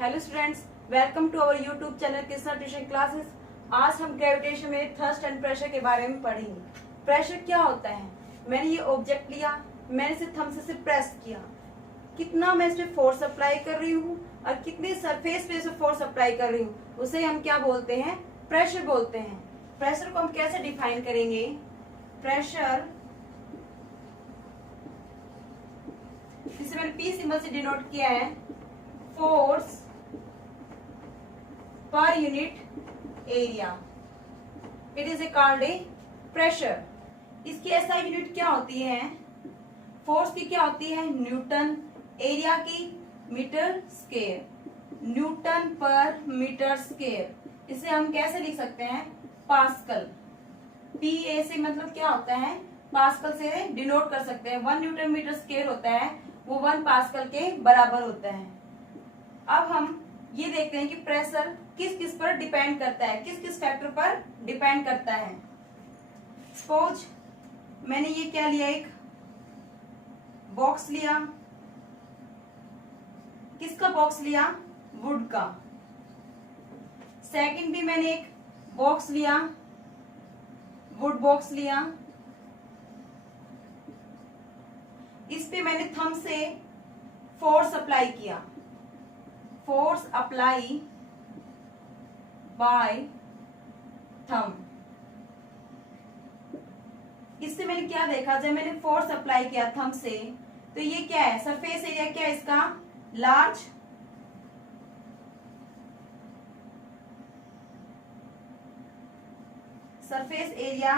Hello students, welcome to our YouTube channel Krishna tuition classes. आज हम gravitation में thrust and pressure के बारे में पढ़ेंगे। प्रेशर क्या होता है? मैंने ये ऑब्जेक्ट लिया, मैंने इसे थंब से प्रेस किया, कितना मैं इस पे फोर्स अप्लाई कर रही हूँ और कितने सरफेस पे इसे फोर्स अप्लाई कर रही हूँ, उसे हम क्या बोलते हैं? प्रेशर बोलते हैं। प्रेशर को हम कैसे डिफाइन करेंगे? प्रेशर, जिसे मैंने पी सिंबल से डिनोट किया है, फोर्स पर unit area, it is called a pressure. इसकी एसआई यूनिट क्या होती है? फोर्स की क्या होती है? न्यूटन, एरिया की metre square, Newton per metre square. इसे हम कैसे लिख सकते हैं? पास्कल। पी ए से मतलब क्या होता है? पास्कल से डिनोट कर सकते हैं। 1 न्यूटन मीटर स्क्वायर होता है, वो 1 पास्कल के बराबर होता है। अब हम ये देखते हैं कि प्रेशर किस किस पर डिपेंड करता है, किस किस फैक्टर पर डिपेंड करता है। सपोज मैंने ये क्या लिया, एक बॉक्स लिया। किसका बॉक्स लिया? वुड का। सेकंड भी मैंने एक बॉक्स लिया, वुड बॉक्स लिया। इस पे मैंने थंब से फोर्स अप्लाई किया, फोर्स अप्लाई बाय थंब। इससे मैंने क्या देखा, जब मैंने फोर्स अप्लाई किया थंब से, तो ये क्या है? सरफेस एरिया क्या है इसका? लार्ज। सरफेस एरिया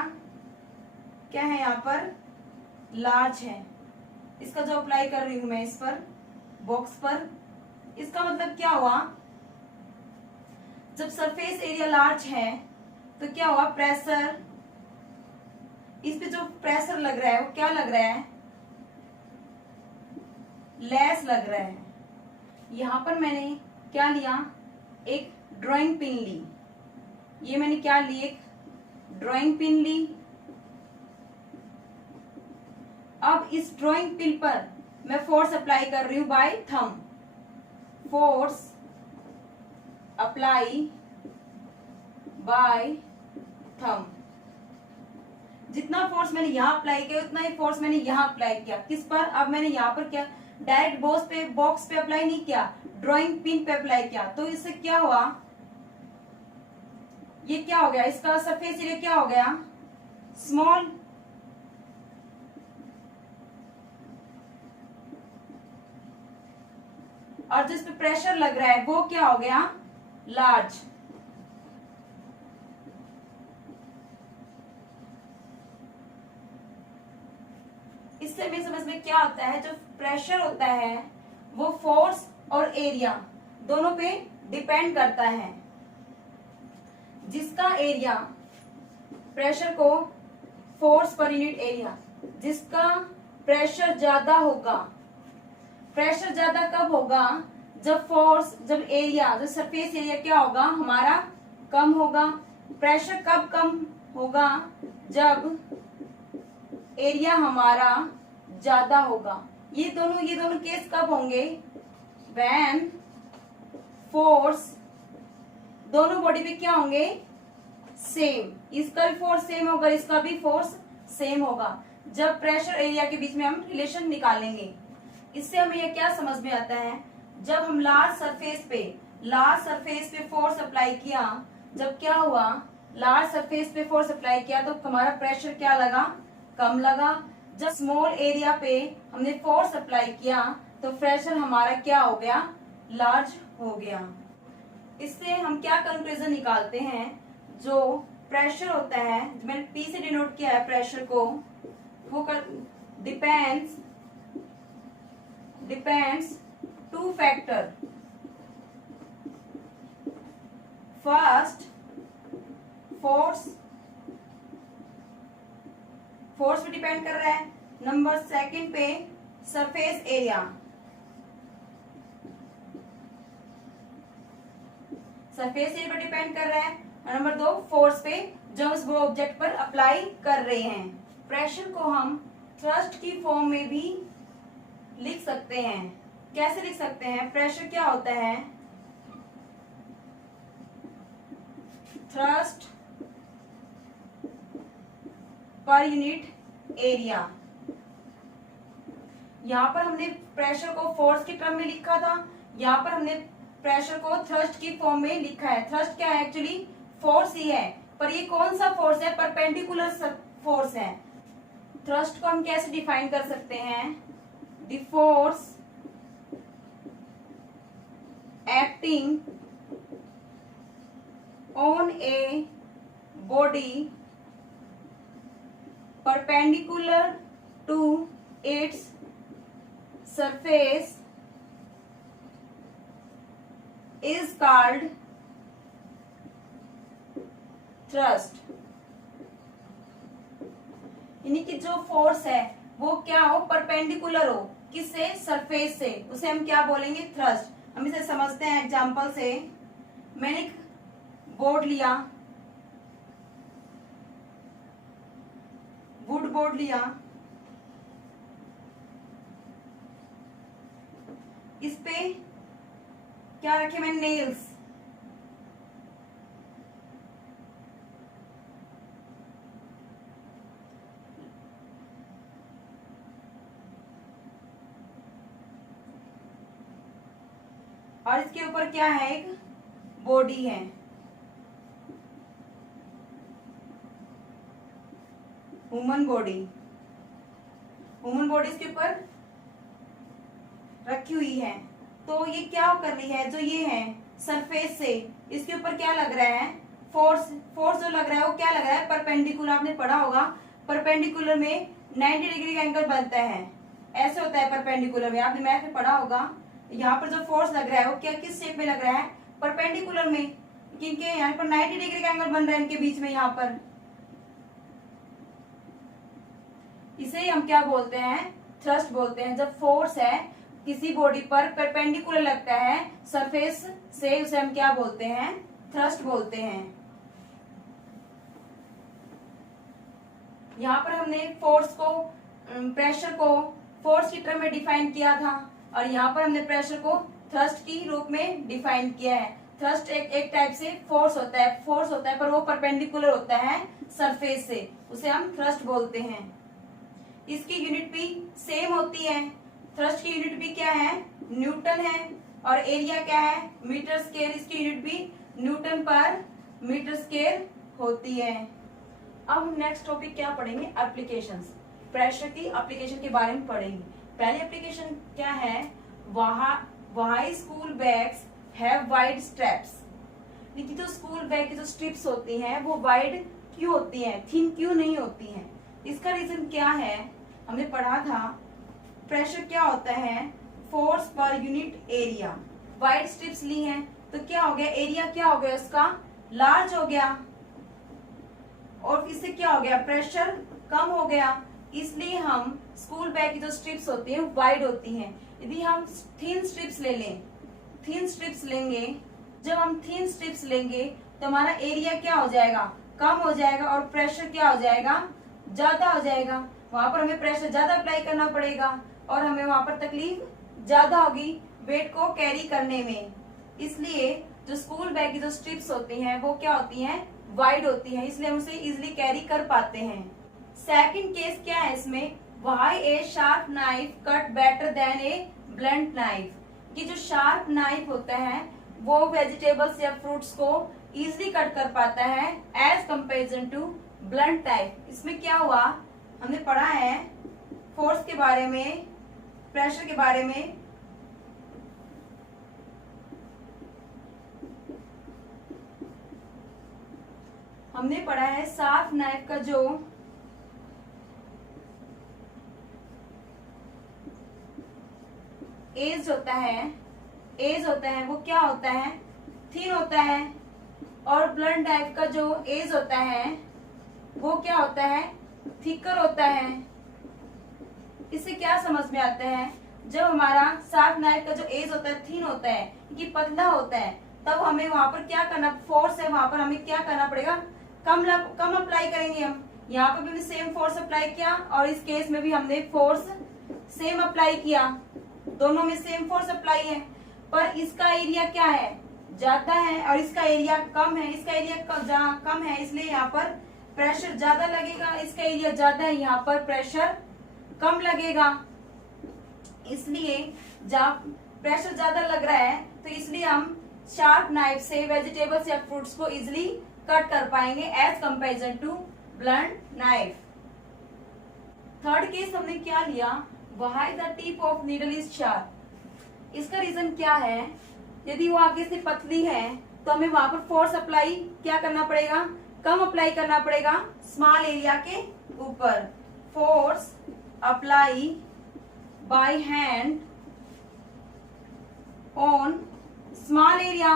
क्या है यहाँ पर? लार्ज है। इसका जो अप्लाई कर रही हूं मैं इस पर, बॉक्स पर, इसका मतलब क्या हुआ? जब सरफेस एरिया लार्ज है तो क्या हुआ? प्रेशर, इस पे जो प्रेशर लग रहा है वो क्या लग रहा है? लेस लग रहा है। यहां पर मैंने क्या लिया? एक ड्राइंग पिन ली। ये मैंने क्या ली? एक ड्राइंग पिन ली। अब इस ड्राइंग पिन पर मैं फोर्स अप्लाई कर रही हूं by thumb. Force apply by thumb. जितना फोर्स मैंने यहां अप्लाई किया उतना ही फोर्स मैंने यहां अप्लाई किया। किस पर? अब मैंने यहां पर क्या डायरेक्ट बॉक्स पे अप्लाई नहीं किया, ड्राइंग पिन पे अप्लाई किया। तो इससे क्या हुआ? ये क्या हो गया? इसका सरफेस एरिया क्या हो गया? स्मॉल। और जिस पे प्रेशर लग रहा है वो क्या हो गया? लार्ज। इससे भी समझ में क्या आता है? जो प्रेशर होता है वो फोर्स और एरिया दोनों पे डिपेंड करता है। जिसका एरिया, प्रेशर को फोर्स पर यूनिट एरिया, जिसका प्रेशर ज्यादा होगा। प्रेशर ज्यादा कब होगा? जब एरिया, जो सरफेस एरिया क्या होगा हमारा? कम होगा। प्रेशर कब कम होगा? जब एरिया हमारा ज्यादा होगा। ये दोनों केस कब होंगे? व्हेन फोर्स, दोनों बॉडी पे क्या होंगे? सेम। इसका भी फोर्स सेम होगा, इसका भी फोर्स सेम होगा। जब प्रेशर एरिया के बीच में हम रिलेशन निकालेंगे। इससे हमें यह क्या समझ में आता है? जब हम लार्ज सरफेस पे फोर्स अप्लाई किया, जब क्या हुआ? लार्ज सरफेस पे फोर्स अप्लाई किया तो हमारा प्रेशर क्या लगा? कम लगा। जब स्मॉल एरिया पे हमने फोर्स अप्लाई किया तो प्रेशर हमारा क्या हो गया? लार्ज हो गया। इससे हम क्या कंक्लूजन निकालते हैं? जो प्रेशर होता है, मैंने पी से डिनोट किया है प्रेशर को, वो depends two factor. First, force पे डिपेंड कर रहा है। नंबर सेकंड पे सरफेस एरिया, पे डिपेंड कर रहा है। और नंबर 2 फोर्स पे, जो उस वो ऑब्जेक्ट पर अप्लाई कर रहे हैं। प्रेशर को हम थ्रस्ट की फॉर्म में भी लिख सकते हैं। कैसे लिख सकते हैं? प्रेशर क्या होता है? थ्रस्ट पर यूनिट एरिया। यहां पर हमने प्रेशर को फोर्स के टर्म में लिखा था, यहां पर हमने प्रेशर को थ्रस्ट की फॉर्म में लिखा है। थ्रस्ट क्या है? एक्चुअली फोर्स ही है, पर ये कौन सा फोर्स है? परपेंडिकुलर फोर्स है। थ्रस्ट को हम कैसे डिफाइन कर सकते हैं? The force acting on a body perpendicular to its surface is called thrust। यानी कि जो फोर्स है वो क्या हो? परपेंडिकुलर हो, किससे? सरफेस से, उसे हम क्या बोलेंगे? थ्रस्ट। हम इसे समझते हैं एग्जांपल से। मैंने एक बोर्ड लिया, वुड बोर्ड लिया, इस पे क्या रखे मैंने? नेल्स। और इसके ऊपर क्या है? एक बॉडी है। ह्यूमन बॉडी, ह्यूमन बॉडी इसके ऊपर रखी हुई है। तो ये क्या कर रही है? जो ये है सरफेस से, इसके ऊपर क्या लग रहा है? फोर्स। फोर्स जो लग रहा है वो क्या लग रहा है? परपेंडिकुलर। आपने पढ़ा होगा परपेंडिकुलर में 90 डिग्री का एंगल बनता है, ऐसे होता है परपेंडिकुलर में, आपने मैथ में पढ़ा होगा। यहाँ पर जो फोर्स लग रहा है वो क्या, किस शेप में लग रहा है? परपेंडिकुलर में, क्योंकि यहाँ पर 90 डिग्री का एंगल बन रहा है इनके बीच में। यहाँ पर इसे हम क्या बोलते हैं? थ्रस्ट बोलते हैं। जब फोर्स है किसी बॉडी पर परपेंडिकुलर लगता है सरफेस से, उसे हम क्या बोलते हैं? थ्रस्ट बोलते हैं। यहाँ पर हमने फोर्स को, प्रेशर को फोर्स की टर्म में डिफाइन किया था, और यहाँ पर हमने प्रेशर को थ्रस्ट की रूप में डिफाइन किया है। थ्रस्ट एक टाइप से फोर्स होता है, पर वो परपेंडिकुलर होता है सरफेस से, उसे हम थ्रस्ट बोलते हैं। इसकी यूनिट भी सेम होती है। थ्रस्ट की यूनिट भी क्या है? न्यूटन है, और एरिया क्या है? Metre square. इसकी यूनिट भी न्यूटन पर मीटर स्क्वायर होती है। अब हम नेक्स्ट टॉपिक क्या पढ़ेंगे? एप्लीकेशंस। प्रेशर की एप्लीकेशन के बारे में पढ़ेंगे। पहली एप्लीकेशन क्या है? Why school bags have wide straps. देखिए, जो स्कूल बैग की जो स्ट्रिप्स होती हैं वो वाइड क्यों होती हैं, थिन क्यों नहीं होती हैं? इसका रीजन क्या है? हमने पढ़ा था प्रेशर क्या होता है? फोर्स पर यूनिट एरिया। वाइड स्ट्रिप्स ली हैं तो क्या हो गया? एरिया क्या हो गया? उसका लार्ज हो गया, और इससे क्या हो गया? प्रेशर कम हो गया। इसलिए हम स्कूल बैग की जो स्ट्रिप्स होती हैं वाइड होती हैं। यदि हम थिन स्ट्रिप्स ले लें, थिन स्ट्रिप्स लेंगे, जब हम थिन स्ट्रिप्स लेंगे तो हमारा एरिया क्या हो जाएगा? कम हो जाएगा, और प्रेशर क्या हो जाएगा? ज्यादा हो जाएगा। वहां पर हमें प्रेशर ज्यादा अप्लाई करना पड़ेगा, और हमें वहां पर तकलीफ ज्यादा होगी वेट को कैरी करने में। इसलिए जो स्कूल बैग की जो स्ट्रिप्स होती हैं वो क्या होती हैं? वाइड होती हैं, इसलिए हम उसे इजिली कैरी कर पाते हैं। सेकंड केस क्या है इसमें? Why A sharp knife cut better than A blunt knife. कि जो शार्प नाइफ होता है वो वेजिटेबल्स या फ्रूट्स को इजिली कट कर पाता है as comparison to blunt knife. इसमें क्या हुआ? हमने पढ़ा है फोर्स के बारे में, प्रेशर के बारे में। हमने पढ़ा है शार्प नाइफ का जो एज होता है वो क्या होता है? थिन होता है, और ब्लंट नाइफ का जो एज होता है वो क्या होता है? थिकर होता है। इससे क्या समझ में आता है? जब हमारा शार्प नाइफ का जो एज होता है थिन होता है, कि पतला होता है, तब हमें वहां पर क्या करना? फोर्स है वहां पर हमें क्या करना पड़ेगा? कम अप्लाई करेंगे हम। यहाँ पर भी हमने सेम फोर्स अप्लाई किया, और इस केस में भी हमने फोर्स सेम अप्लाई किया, दोनों में सेम फोर्स अप्लाई है। पर इसका एरिया क्या है? ज्यादा है और इसका एरिया कम है, इसका एरिया कम है इसलिए यहाँ पर प्रेशर ज्यादा लगेगा, इसका एरिया ज्यादा है यहाँ पर प्रेशर कम लगेगा। इसलिए जब प्रेशर ज्यादा लग रहा है तो इसलिए हम शार्प नाइफ से वेजिटेबल्स या फ्रूट्स को इजिली कट कर पाएंगे as comparison to blunt knife. Third case हमने क्या लिया, why the tip of needle is sharp. इसका रीजन क्या है, यदि वो आगे से पतली है तो हमें वहां पर फोर्स अप्लाई क्या करना पड़ेगा, कम अप्लाई करना पड़ेगा स्मॉल एरिया के ऊपर। Force apply by hand on small area.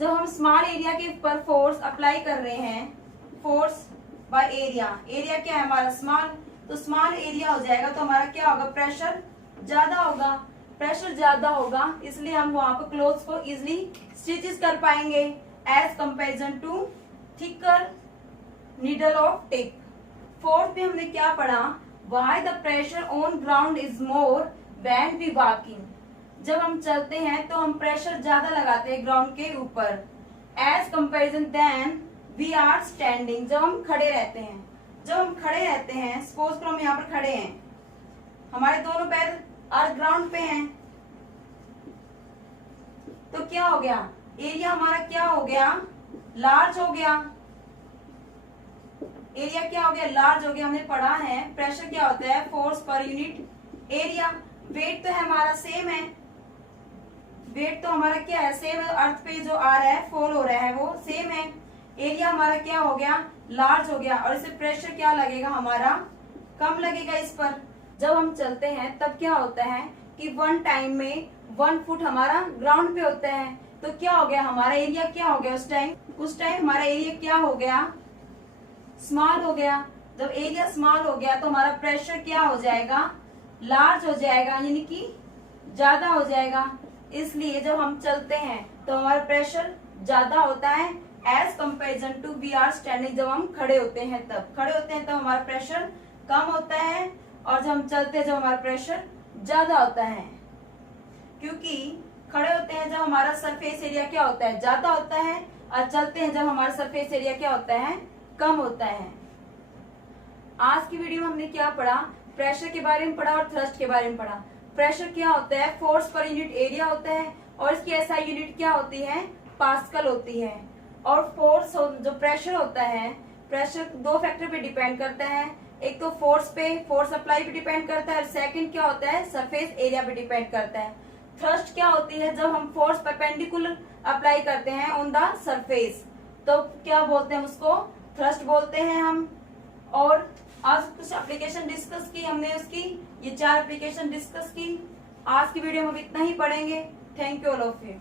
जब हम स्मॉल एरिया के ऊपर फोर्स अप्लाई कर रहे हैं, फोर्स बाय एरिया, एरिया क्या है हमारा स्मॉल, तो स्मॉल एरिया हो जाएगा तो हमारा क्या होगा, प्रेशर ज्यादा होगा। प्रेशर ज्यादा होगा इसलिए हम वहां पर क्लोथ्स को इजिली स्टिचेस कर पाएंगे as comparison to thicker needle of tip. Fourth में हमने क्या पढ़ा, why the pressure on ground is more when we walking. जब हम चलते हैं तो हम प्रेशर ज्यादा लगाते हैं ग्राउंड के ऊपर as comparison then we are standing. जब हम खड़े रहते हैं, जब हम खड़े रहते हैं, सपोज करो हम यहाँ पर खड़े हैं, हमारे दोनों पैर अर्थ ग्राउंड पे हैं, तो क्या हो गया, एरिया हमारा क्या हो गया, लार्ज हो गया। एरिया क्या हो गया, लार्ज हो गया। हमने पढ़ा है प्रेशर क्या होता है, फोर्स पर यूनिट एरिया। वेट तो है हमारा सेम है, वेट तो हमारा क्या है, सेम है, अर्थ पे जो आ रहा है फॉल हो रहा है वो सेम है। एरिया हमारा क्या हो गया, लार्ज हो गया, और इसे प्रेशर क्या लगेगा हमारा, कम लगेगा इस पर। जब हम चलते हैं तब क्या होता है कि वन टाइम में 1 फुट हमारा ग्राउंड पे होता है, तो क्या हो गया हमारा एरिया क्या हो गया उस टाइम हमारा एरिया क्या हो गया, स्मॉल हो गया। जब एरिया स्मॉल हो गया तो हमारा प्रेशर क्या हो जाएगा, लार्ज हो जाएगा, यानी कि ज्यादा हो जाएगा। इसलिए जब हम चलते हैं तो हमारा प्रेशर ज्यादा होता है as comparison to we are standing. जब हम खड़े होते हैं तब हमारा प्रेशर कम होता है, और जब हम चलते हैं जब हमारा प्रेशर ज्यादा होता है। क्योंकि खड़े होते हैं जब हमारा सरफेस एरिया क्या होता है, ज्यादा होता है, और चलते हैं जब हमारा सरफेस एरिया क्या होता है, कम होता है। आज की वीडियो में हमने क्या पढ़ा, प्रेशर के बारे में पढ़ा और थ्रस्ट के बारे में पढ़ा। प्रेशर क्या होता है, फोर्स पर यूनिट एरिया होता है, और इसकी एसआई यूनिट क्या होती है, पास्कल होती है। और फोर्स जो प्रेशर होता है, प्रेशर 2 फैक्टर पे डिपेंड करता है, एक तो फोर्स पे, फोर्स अप्लाई पे डिपेंड करता है, और सेकंड क्या होता है, सरफेस एरिया पे डिपेंड करता है। थ्रस्ट क्या होती है, जब हम फोर्स परपेंडिकुलर अप्लाई करते हैं ऑन द सरफेस, तो क्या बोलते हैं उसको, थ्रस्ट बोलते हैं हम। और आज कुछ एप्लीकेशन डिस्कस की हमने, उसकी ये 4 एप्लीकेशन डिस्कस की। आज की वीडियो में हम इतना ही पढ़ेंगे। Thank you all of you.